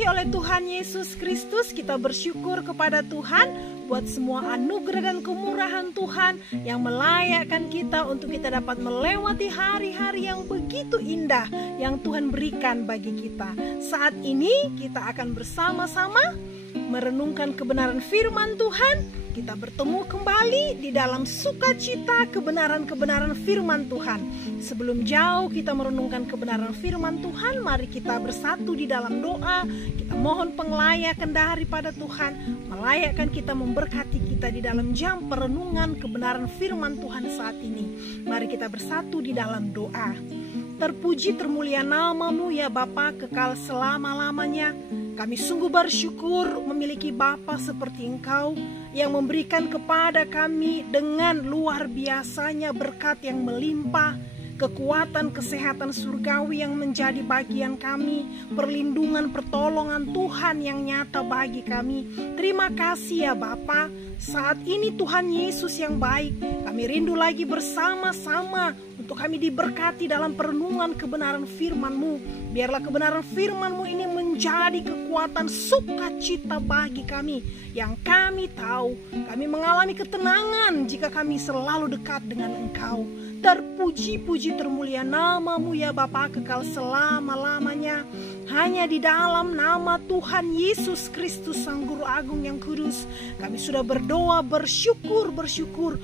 dikasihi oleh Tuhan Yesus Kristus, kita bersyukur kepada Tuhan buat semua anugerah dan kemurahan Tuhan yang melayakkan kita untuk kita dapat melewati hari-hari yang begitu indah yang Tuhan berikan bagi kita. Saat ini kita akan bersama-sama merenungkan kebenaran firman Tuhan. Kita bertemu kembali di dalam sukacita kebenaran-kebenaran firman Tuhan. Sebelum jauh kita merenungkan kebenaran firman Tuhan, mari kita bersatu di dalam doa. Kita mohon penglayakan daripada Tuhan, melayakkan kita, memberkati kita di dalam jam perenungan kebenaran firman Tuhan saat ini. Mari kita bersatu di dalam doa. Terpuji termulia nama-Mu ya Bapa kekal selama-lamanya. Kami sungguh bersyukur memiliki Bapa seperti Engkau yang memberikan kepada kami dengan luar biasanya berkat yang melimpah, kekuatan kesehatan surgawi yang menjadi bagian kami, perlindungan pertolongan Tuhan yang nyata bagi kami. Terima kasih ya Bapa. Saat ini Tuhan Yesus yang baik, kami rindu lagi bersama-sama untuk kami diberkati dalam perenungan kebenaran firman-Mu. Biarlah kebenaran firman-Mu ini menjadi kekuatan sukacita bagi kami, yang kami tahu kami mengalami ketenangan jika kami selalu dekat dengan Engkau. Terpuji-puji termulia nama-Mu ya Bapa kekal selama-lamanya. Hanya di dalam nama Tuhan Yesus Kristus Sang Guru Agung yang kudus, kami sudah berdoa, bersyukur,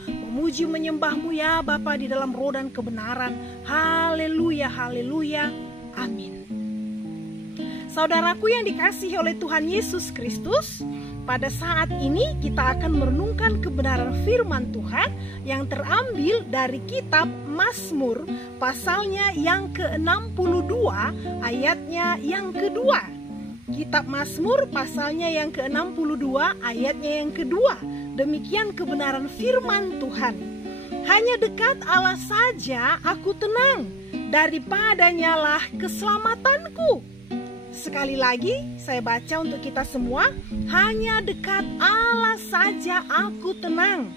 memuji menyembah-Mu ya Bapa di dalam roh dan kebenaran. Haleluya, haleluya, amin. Saudaraku yang dikasihi oleh Tuhan Yesus Kristus, pada saat ini kita akan merenungkan kebenaran firman Tuhan yang terambil dari kitab Mazmur pasalnya yang ke-62 ayatnya yang kedua. Kitab Mazmur pasalnya yang ke-62 ayatnya yang kedua. Demikian kebenaran firman Tuhan. Hanya dekat Allah saja aku tenang, daripadanya lah keselamatanku. Sekali lagi saya baca untuk kita semua. Hanya dekat Allah saja aku tenang,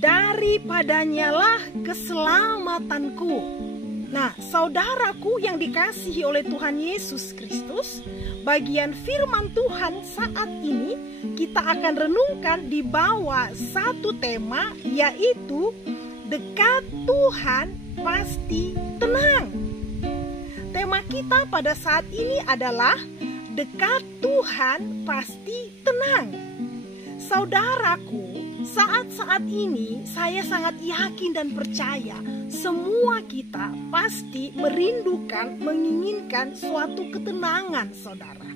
daripadanya lah keselamatanku. Nah, saudaraku yang dikasihi oleh Tuhan Yesus Kristus, bagian firman Tuhan saat ini kita akan renungkan di bawah satu tema, yaitu dekat Tuhan pasti tenang. Tema kita pada saat ini adalah dekat Tuhan pasti tenang. Saudaraku, saat-saat ini saya sangat yakin dan percaya semua kita pasti merindukan, menginginkan suatu ketenangan, saudara.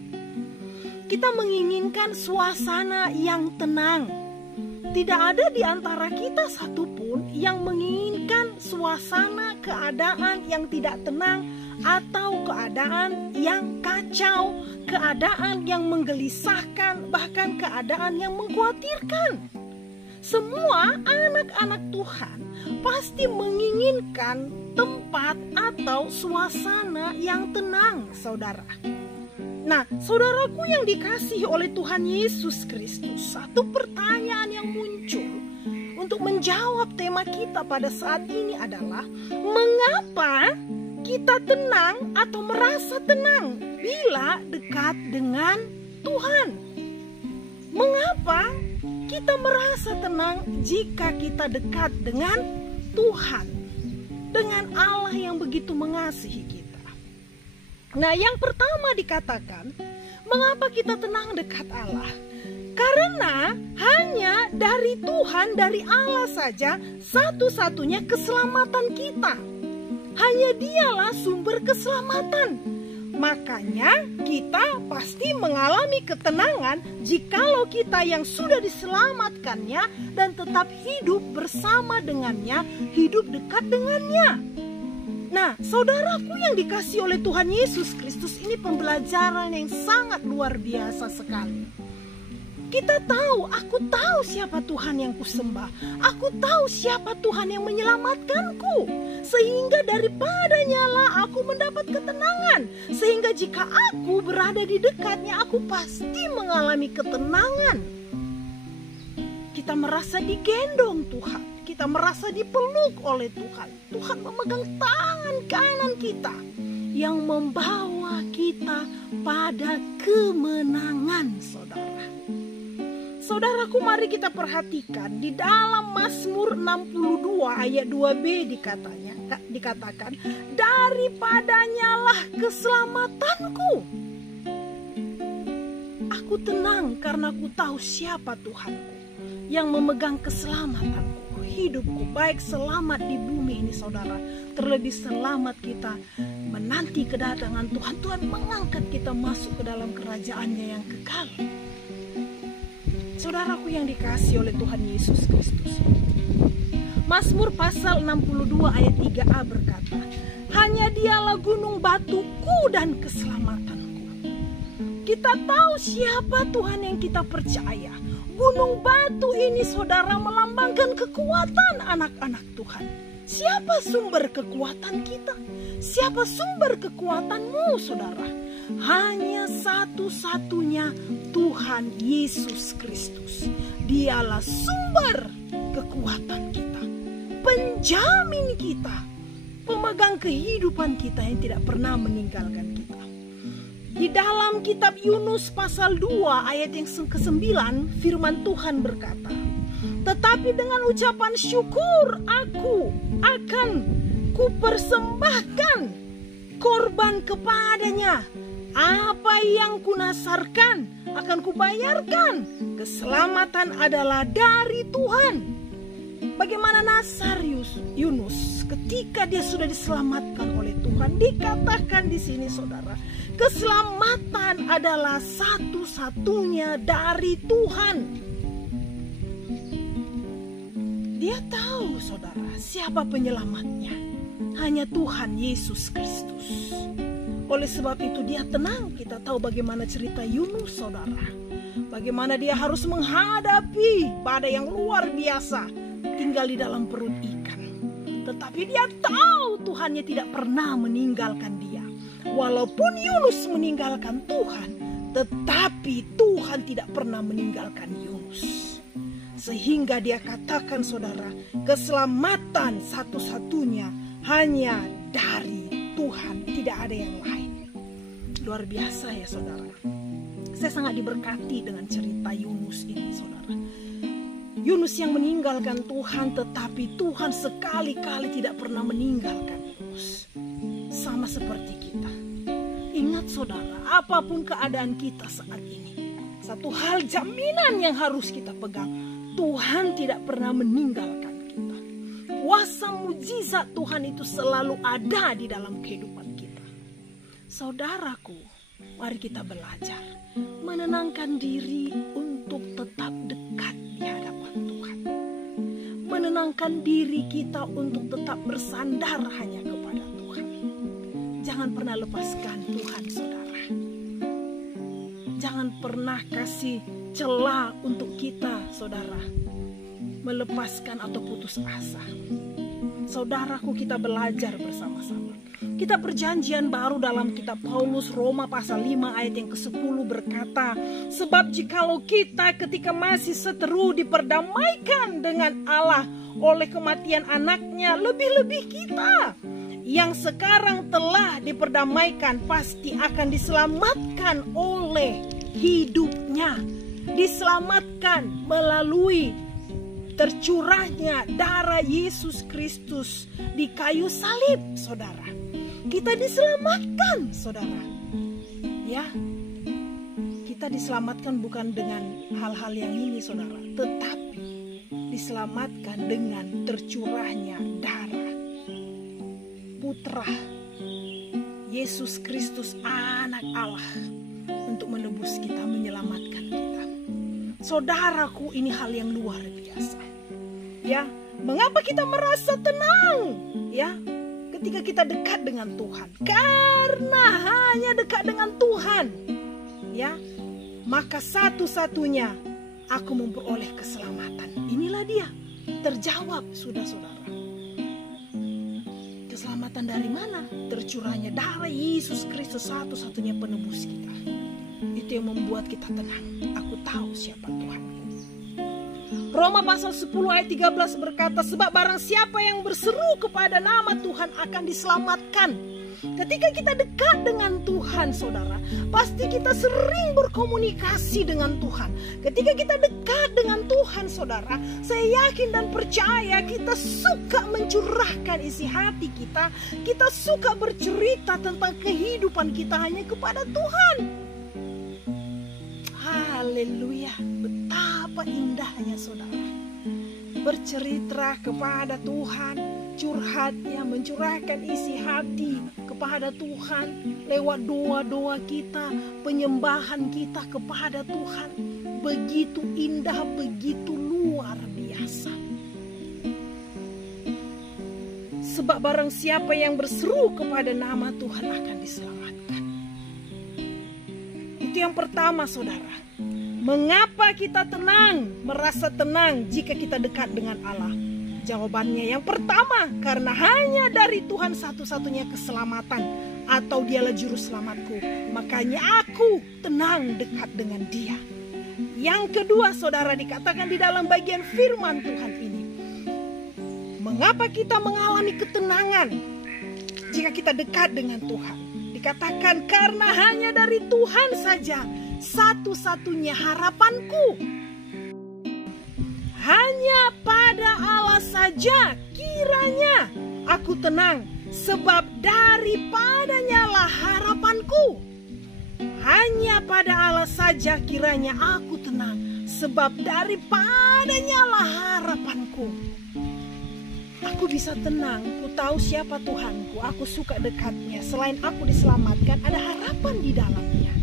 Kita menginginkan suasana yang tenang. Tidak ada di antara kita satupun yang menginginkan suasana keadaan yang tidak tenang atau keadaan yang kacau, keadaan yang menggelisahkan, bahkan keadaan yang mengkhawatirkan. Semua anak-anak Tuhan pasti menginginkan tempat atau suasana yang tenang, saudara. Nah, saudaraku yang dikasihi oleh Tuhan Yesus Kristus, satu pertanyaan yang muncul untuk menjawab tema kita pada saat ini adalah, mengapa kita tenang atau merasa tenang bila dekat dengan Tuhan? Mengapa kita merasa tenang jika kita dekat dengan Tuhan, dengan Allah yang begitu mengasihi kita? Nah, yang pertama dikatakan, mengapa kita tenang dekat Allah? Karena hanya dari Tuhan, dari Allah saja satu-satunya keselamatan kita. Hanya Dialah sumber keselamatan. Makanya kita pasti mengalami ketenangan jikalau kita yang sudah diselamatkannya dan tetap hidup bersama dengannya, hidup dekat dengannya. Nah, saudaraku yang dikasihi oleh Tuhan Yesus Kristus, ini pembelajaran yang sangat luar biasa sekali. Kita tahu, aku tahu siapa Tuhan yang kusembah. Aku tahu siapa Tuhan yang menyelamatkanku. Sehingga daripadanya lah aku mendapat ketenangan. Sehingga jika aku berada di dekatnya, aku pasti mengalami ketenangan. Kita merasa digendong Tuhan. Kita merasa dipeluk oleh Tuhan. Tuhan memegang tangan kanan kita yang membawa membawa kita pada kemenangan, saudara. Saudaraku, mari kita perhatikan di dalam Mazmur 62 ayat 2b dikatakan, daripadanya lah keselamatanku. Aku tenang karena aku tahu siapa Tuhanku yang memegang keselamatanku, hidupku, baik selamat di bumi ini, saudara. Terlebih selamat kita menanti kedatangan Tuhan. Tuhan mengangkat kita masuk ke dalam kerajaannya yang kekal. Saudaraku yang dikasihi oleh Tuhan Yesus Kristus, Mazmur pasal 62 ayat 3a berkata, hanya dialah gunung batuku dan keselamatanku. Kita tahu siapa Tuhan yang kita percaya. Gunung batu ini, saudara, melambangkan kekuatan anak-anak Tuhan. Siapa sumber kekuatan kita? Siapa sumber kekuatanmu, saudara? Hanya satu-satunya Tuhan Yesus Kristus. Dialah sumber kekuatan kita, penjamin kita, pemegang kehidupan kita yang tidak pernah meninggalkan kita. Di dalam kitab Yunus pasal 2 ayat yang ke-9, firman Tuhan berkata, tetapi dengan ucapan syukur aku akan kupersembahkan korban kepadanya. Apa yang kunasarkan akan kubayarkan. Keselamatan adalah dari Tuhan. Bagaimana nasar Yunus ketika dia sudah diselamatkan oleh Tuhan? Dikatakan di sini, saudara, keselamatan adalah satu-satunya dari Tuhan. Dia tahu, saudara, siapa penyelamatnya. Hanya Tuhan Yesus Kristus. Oleh sebab itu dia tenang. Kita tahu bagaimana cerita Yunus, saudara. Bagaimana dia harus menghadapi badai yang luar biasa, tinggal di dalam perut ikan. Tetapi dia tahu Tuhannya tidak pernah meninggalkan dia. Walaupun Yunus meninggalkan Tuhan, tetapi Tuhan tidak pernah meninggalkan Yunus. Sehingga dia katakan, saudara, keselamatan satu-satunya hanya dari Tuhan, tidak ada yang lain. Luar biasa ya, saudara. Saya sangat diberkati dengan cerita Yunus ini, saudara. Yunus yang meninggalkan Tuhan, tetapi Tuhan sekali-kali tidak pernah meninggalkan Yunus. Sama seperti kita. Ingat, saudara, apapun keadaan kita saat ini, satu hal jaminan yang harus kita pegang, Tuhan tidak pernah meninggalkan kita. Kuasa mujizat Tuhan itu selalu ada di dalam kehidupan kita. Saudaraku, mari kita belajar menenangkan diri untuk tetap dekat di hadapan Tuhan. Menenangkan diri kita untuk tetap bersandar hanya kepada Tuhan. Jangan pernah lepaskan Tuhan, saudara. Jangan pernah kasih celah untuk kita, saudara, melepaskan atau putus asa. Saudaraku, kita belajar bersama-sama. Kita perjanjian baru dalam kitab Paulus Roma pasal 5 ayat yang ke-10 berkata, sebab jikalau kita ketika masih seteru diperdamaikan dengan Allah oleh kematian anaknya, lebih-lebih kita yang sekarang telah diperdamaikan pasti akan diselamatkan oleh hidupnya. Diselamatkan melalui tercurahnya darah Yesus Kristus di kayu salib, saudara. Kita diselamatkan, saudara. Ya, kita diselamatkan bukan dengan hal-hal yang ini, saudara, tetapi diselamatkan dengan tercurahnya darah Putra Yesus Kristus, anak Allah, untuk menebus kita, menyelamatkan kita. Saudaraku, ini hal yang luar biasa. Ya, mengapa kita merasa tenang? Ya, ketika kita dekat dengan Tuhan, karena hanya dekat dengan Tuhan, ya, maka satu-satunya aku memperoleh keselamatan. Inilah dia, terjawab sudah, saudara. Keselamatan dari mana? Tercurahnya darah Yesus Kristus, satu-satunya penebus kita. Itu yang membuat kita tenang. Aku tahu siapa Tuhanku. Roma pasal 10 ayat 13 berkata, sebab barang siapa yang berseru kepada nama Tuhan akan diselamatkan. Ketika kita dekat dengan Tuhan, saudara, pasti kita sering berkomunikasi dengan Tuhan. Ketika kita dekat dengan Tuhan, saudara, saya yakin dan percaya kita suka mencurahkan isi hati kita. Kita suka bercerita tentang kehidupan kita hanya kepada Tuhan. Haleluya, betapa indahnya, saudara, bercerita kepada Tuhan, curhat, yang mencurahkan isi hati kepada Tuhan lewat doa-doa kita, penyembahan kita kepada Tuhan. Begitu indah, begitu luar biasa. Sebab barang siapa yang berseru kepada nama Tuhan akan diselamatkan. Itu yang pertama, saudara. Mengapa kita merasa tenang jika kita dekat dengan Allah? Jawabannya yang pertama, karena hanya dari Tuhan satu-satunya keselamatan, atau dialah juru selamatku. Makanya aku tenang dekat dengan Dia. Yang kedua, saudara, dikatakan di dalam bagian firman Tuhan ini, mengapa kita mengalami ketenangan jika kita dekat dengan Tuhan? Dikatakan karena hanya dari Tuhan saja satu-satunya harapanku. Hanya pada Allah saja kiranya aku tenang, sebab daripadanya lah harapanku. Hanya pada Allah saja kiranya aku tenang, sebab daripadanya lah harapanku. Aku bisa tenang, ku tahu siapa Tuhanku, aku suka dekatnya. Selain aku diselamatkan, ada harapan di dalamnya.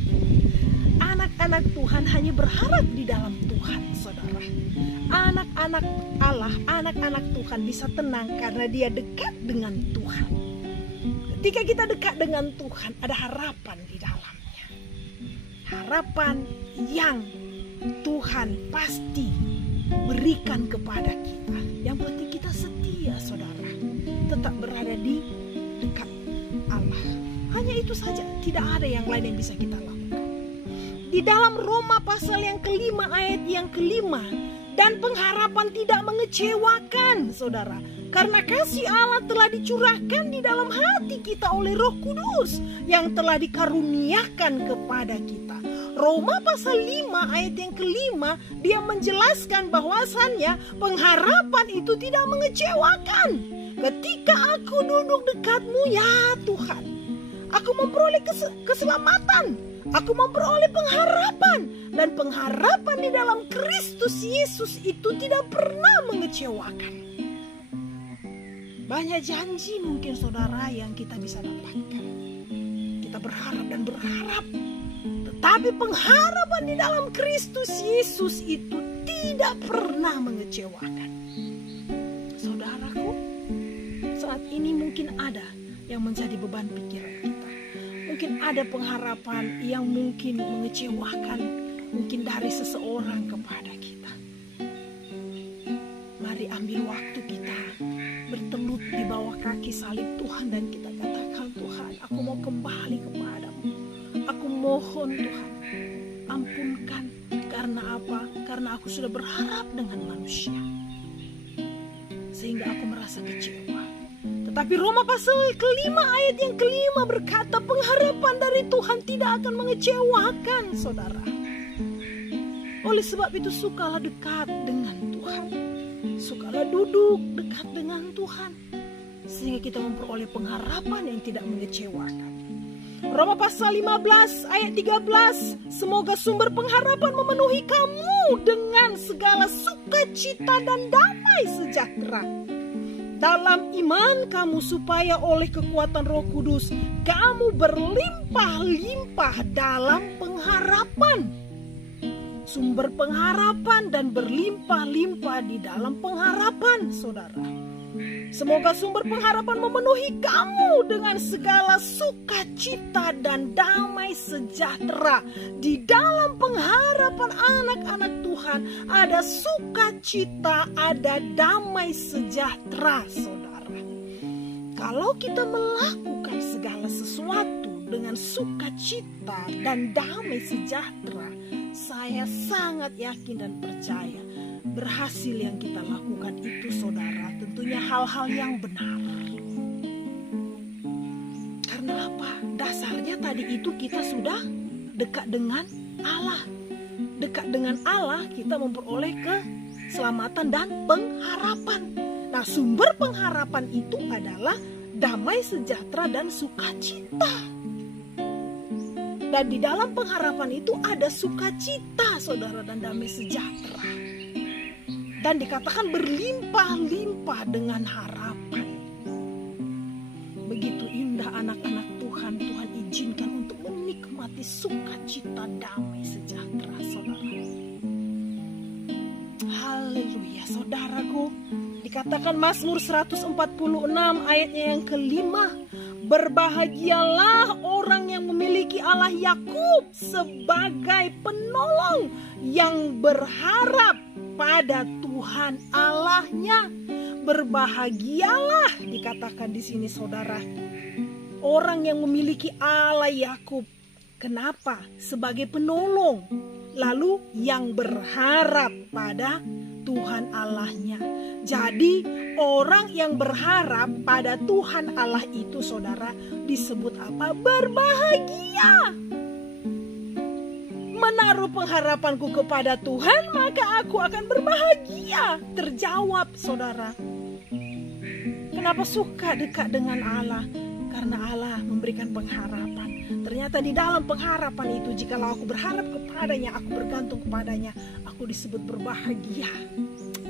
Anak-anak Tuhan hanya berharap di dalam Tuhan, saudara. Anak-anak Allah, anak-anak Tuhan bisa tenang karena dia dekat dengan Tuhan. Ketika kita dekat dengan Tuhan, ada harapan di dalamnya. Harapan yang Tuhan pasti berikan kepada kita. Yang penting kita setia, saudara, tetap berada di dekat Allah. Hanya itu saja, tidak ada yang lain yang bisa kita lakukan. Di dalam Roma pasal yang kelima ayat yang kelima, dan pengharapan tidak mengecewakan, saudara, karena kasih Allah telah dicurahkan di dalam hati kita oleh Roh Kudus yang telah dikaruniakan kepada kita. Roma pasal 5 ayat yang kelima, dia menjelaskan bahwasannya pengharapan itu tidak mengecewakan. Ketika aku duduk dekatmu, ya Tuhan, aku memperoleh keselamatan, aku memperoleh pengharapan. Dan pengharapan di dalam Kristus Yesus itu tidak pernah mengecewakan. Banyak janji mungkin, saudara, yang kita bisa dapatkan. Kita berharap dan berharap, tetapi pengharapan di dalam Kristus Yesus itu tidak pernah mengecewakan. Saudaraku, saat ini mungkin ada yang menjadi beban pikiran kita. Mungkin ada pengharapan yang mungkin mengecewakan, mungkin dari seseorang kepada kita. Mari ambil waktu kita bertelut di bawah kaki salib Tuhan dan kita katakan, Tuhan, aku mau kembali kepadamu. Aku mohon, Tuhan, ampunkan. Karena apa? Karena aku sudah berharap dengan manusia, sehingga aku merasa kecewa. Tetapi Roma pasal kelima ayat yang kelima berkata, pengharapan dari Tuhan tidak akan mengecewakan, saudara. Oleh sebab itu, sukalah dekat dengan Tuhan. Sukalah duduk dekat dengan Tuhan, sehingga kita memperoleh pengharapan yang tidak mengecewakan. Roma pasal 15 ayat 13, semoga sumber pengharapan memenuhi kamu dengan segala sukacita dan damai sejahtera dalam iman kamu, supaya oleh kekuatan Roh Kudus kamu berlimpah-limpah dalam pengharapan. Sumber pengharapan dan berlimpah-limpah di dalam pengharapan, saudara. Semoga sumber pengharapan memenuhi kamu dengan segala sukacita dan damai sejahtera. Di dalam pengharapan anak-anak Tuhan ada sukacita, ada damai sejahtera, saudara. Kalau kita melakukan segala sesuatu dengan sukacita dan damai sejahtera, saya sangat yakin dan percaya berhasil yang kita lakukan itu saudara tentunya hal-hal yang benar. Karena apa? Dasarnya tadi itu kita sudah dekat dengan Allah. Dekat dengan Allah kita memperoleh keselamatan dan pengharapan. Nah, sumber pengharapan itu adalah damai sejahtera dan sukacita. Dan di dalam pengharapan itu ada sukacita saudara dan damai sejahtera. Dan dikatakan berlimpah-limpah dengan harapan. Begitu indah anak-anak Tuhan, Tuhan izinkan untuk menikmati sukacita damai sejahtera saudara. Haleluya saudaraku. Dikatakan Mazmur 146 ayatnya yang kelima, berbahagialah orang yang memiliki Allah Yakub sebagai penolong yang berharap pada Tuhan Allahnya. Berbahagialah dikatakan di sini saudara, orang yang memiliki Allah Yakub. Kenapa? Sebagai penolong. Lalu yang berharap pada Tuhan Allahnya. Jadi orang yang berharap pada Tuhan Allah itu saudara disebut apa? Berbahagia. Menaruh pengharapanku kepada Tuhan maka aku akan berbahagia. Terjawab saudara. Kenapa suka dekat dengan Allah? Karena Allah memberikan pengharapan. Ternyata di dalam pengharapan itu, jikalau aku berharap kepadanya, aku bergantung kepadanya, aku disebut berbahagia.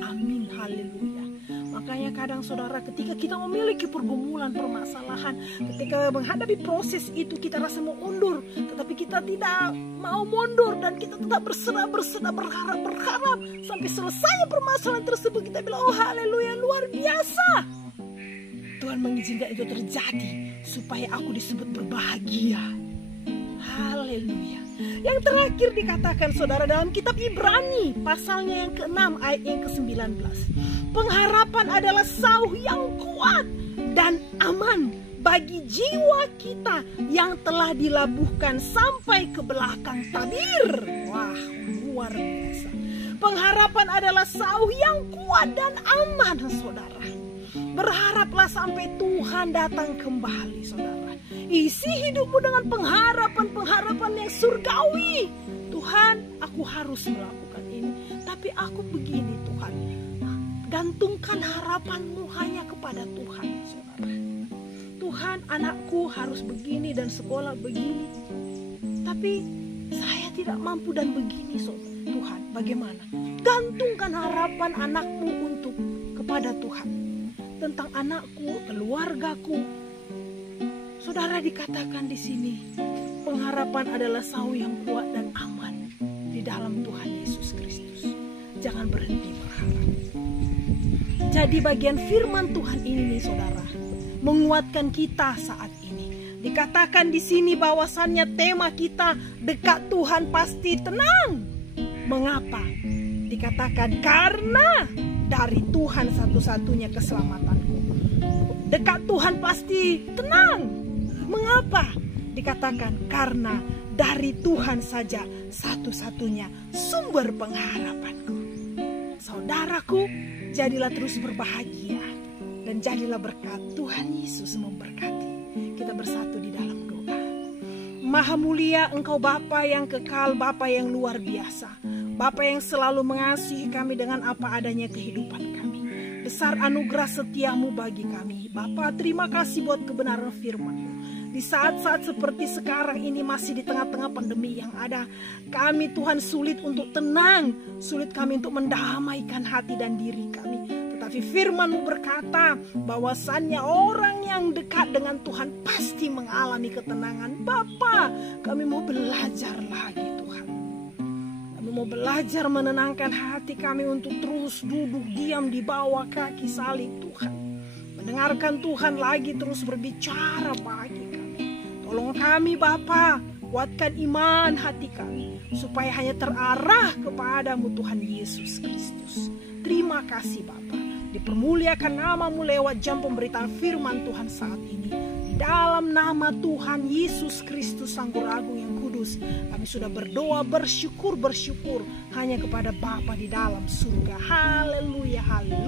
Amin, haleluya. Makanya kadang saudara ketika kita memiliki pergumulan, permasalahan, ketika menghadapi proses itu kita rasa mau undur, tetapi kita tidak mau mundur dan kita tetap berserah, berharap sampai selesainya permasalahan tersebut. Kita bilang, oh haleluya, luar biasa. Tuhan mengizinkan itu terjadi supaya aku disebut berbahagia. Haleluya. Yang terakhir dikatakan saudara dalam kitab Ibrani pasalnya yang ke-6 ayat yang ke-19. Pengharapan adalah sauh yang kuat dan aman bagi jiwa kita yang telah dilabuhkan sampai ke belakang tabir. Wah, luar biasa. Pengharapan adalah sauh yang kuat dan aman saudara. Berharaplah sampai Tuhan datang kembali saudara. Isi hidupmu dengan pengharapan-pengharapan yang surgawi. Tuhan, aku harus melakukan ini. Tapi aku begini Tuhan. Gantungkan harapanmu hanya kepada Tuhan saudara. Tuhan, anakku harus begini dan sekolah begini. Tapi saya tidak mampu dan begini saudara. Tuhan, bagaimana? Gantungkan harapan anakmu untuk kepada Tuhan. Tentang anakku, keluargaku. Saudara dikatakan di sini, pengharapan adalah sauh yang kuat dan aman di dalam Tuhan Yesus Kristus. Jangan berhenti berharap. Jadi bagian firman Tuhan ini nih saudara, menguatkan kita saat ini. Dikatakan di sini bahwasannya tema kita dekat Tuhan pasti tenang. Mengapa? Dikatakan karena dari Tuhan satu-satunya keselamatanku. Dekat Tuhan pasti tenang. Mengapa? Dikatakan karena dari Tuhan saja satu-satunya sumber pengharapanku. Saudaraku, jadilah terus berbahagia dan jadilah berkat. Tuhan Yesus memberkati. Kita bersatu di dalam doa. Maha mulia Engkau Bapa yang kekal, Bapa yang luar biasa. Bapa yang selalu mengasihi kami dengan apa adanya kehidupan kami. Besar anugerah setiamu bagi kami. Bapa, terima kasih buat kebenaran firman-Mu. Di saat-saat seperti sekarang ini masih di tengah-tengah pandemi yang ada, kami Tuhan sulit untuk tenang, sulit kami untuk mendamaikan hati dan diri kami. Tetapi firman-Mu berkata bahwasannya orang yang dekat dengan Tuhan pasti mengalami ketenangan. Bapa, kami mau belajar lagi Tuhan. Mau belajar menenangkan hati kami untuk terus duduk diam di bawah kaki salib Tuhan. Mendengarkan Tuhan lagi terus berbicara bagi kami. Tolong kami Bapa, kuatkan iman hati kami. Supaya hanya terarah kepadamu Tuhan Yesus Kristus. Terima kasih Bapa. Dipermuliakan nama-Mu lewat jam pemberitaan firman Tuhan saat ini. Di dalam nama Tuhan Yesus Kristus Sang Guru Agung yang kudus. Kristus. Kami sudah berdoa, bersyukur hanya kepada Bapa di dalam surga. Haleluya, haleluya.